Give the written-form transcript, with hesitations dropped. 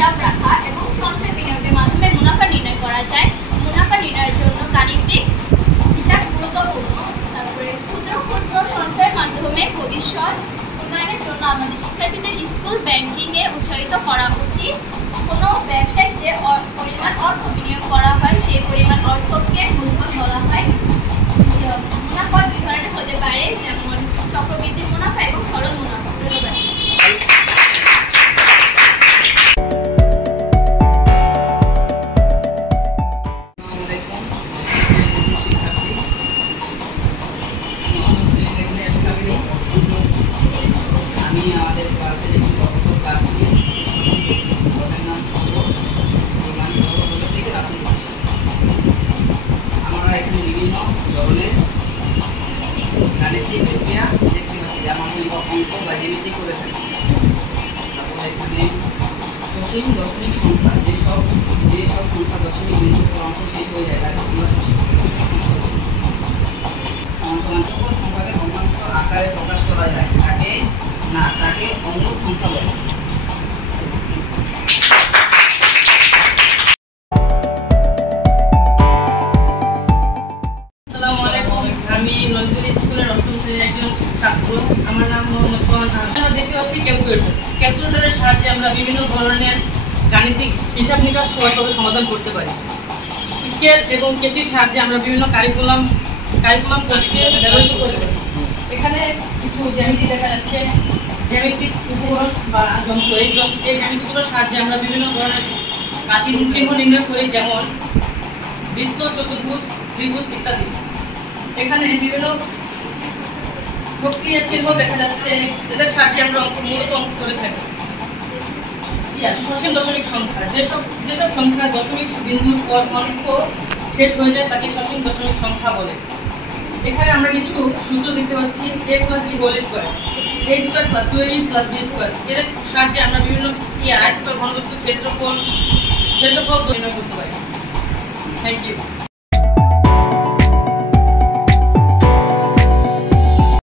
হিসাব রাখা এবং সঞ্চয় বিনিয়োগের মাধ্যমে মুনাফা নির্ণয় করা যায়। মুনাফা নির্ণয়ের জন্য গাণিতিক হিসাব গুরুত্বপূর্ণ। তারপরে ক্ষুদ্র ক্ষুদ্র সঞ্চয়ের মাধ্যমে ভবিষ্যৎ উন্নয়নের জন্য আমাদের শিক্ষার্থীদের স্কুল ব্যাংকিংয়ে উৎসাহিত করা উচিত। কোনো ব্যবসায় যে পরিমাণ অর্থ বিনিয়োগ করা হয় সেই পরিমাণ অর্থকে মূলধন বলা হয়। মুনাফা দুই ধরনের হতে পারে, যেমন চক্রবৃদ্ধি মুনাফা এবং সরল মুনাফা। ধন্যবাদ। আমি আমাদের ক্লাসের একটি ক্লাস নিয়ে করছি। ওদের নাম থেকে রাখুন। আমরা এখানে বিভিন্ন ধরনের গাণিতিক প্রক্রিয়া দেখতে পাচ্ছি, যেমন অঙ্ক বা জ্যামিতি করে থাকি। তারপরে এখানে সসীম দশমিক সংখ্যা, যেসব সংখ্যা দশমিক বিন্দু পর অঙ্ক শেষ হয়ে যায় তাকে আমরা সসীম দশমিক সংখ্যা বলি। সমান সকল সংখ্যাকে ভগ্নাংশ আকারে প্রকাশ করা যায় তাকে অঙ্ক সংখ্যা বলে। আসসালামু আলাইকুম, আমি নজরুল স্কুলের অষ্টম শ্রেণীর একজন ছাত্র। আমার নাম মোহাম্মদ সোহান আহমেদ। আমরা দেখতে পাচ্ছি ক্যালকুলেটরের সাহায্যে আমরা বিভিন্ন ধরনের গাণিতিক হিসাব নিকাশ সহজভাবে সমাধান করতে পারি। স্কেল এবং কেচির সাহায্যে আমরা বিভিন্ন কারিকুলাম পদ্ধতিতে ব্যবহৃত করতে পারি। এখানে কিছু জ্যামিতি দেখা যাচ্ছে, জ্যামিতিক উপকরণ বা যন্ত্র। এই জ্যামিতিগুলোর সাহায্যে আমরা বিভিন্ন ধরনের চিহ্ন নির্ণয় করি, যেমন বৃত্ত, চতুর্ভুজ, ত্রিভুজ ইত্যাদি। এখানে বিভিন্ন প্রক্রিয়া চিহ্ন দেখা যাচ্ছে, এদের সাহায্যে আমরা মূলত অঙ্ক করে থাকি। সসীম দশমিক সংখ্যা, যেসব সংখ্যা দশমিক বিন্দুর পর অঙ্ক শেষ হয়ে যায় তাকে সসীম দশমিক সংখ্যা বলে। এখানে আমরা কিছু সূত্র দেখতে পাচ্ছি, a + b whole square, a² + 2ab + b²। এর সাহায্যে আমরা বিভিন্ন আয়তাকার ঘনবস্তুর ক্ষেত্রফল নির্ণয় করতে পারি। Thank you.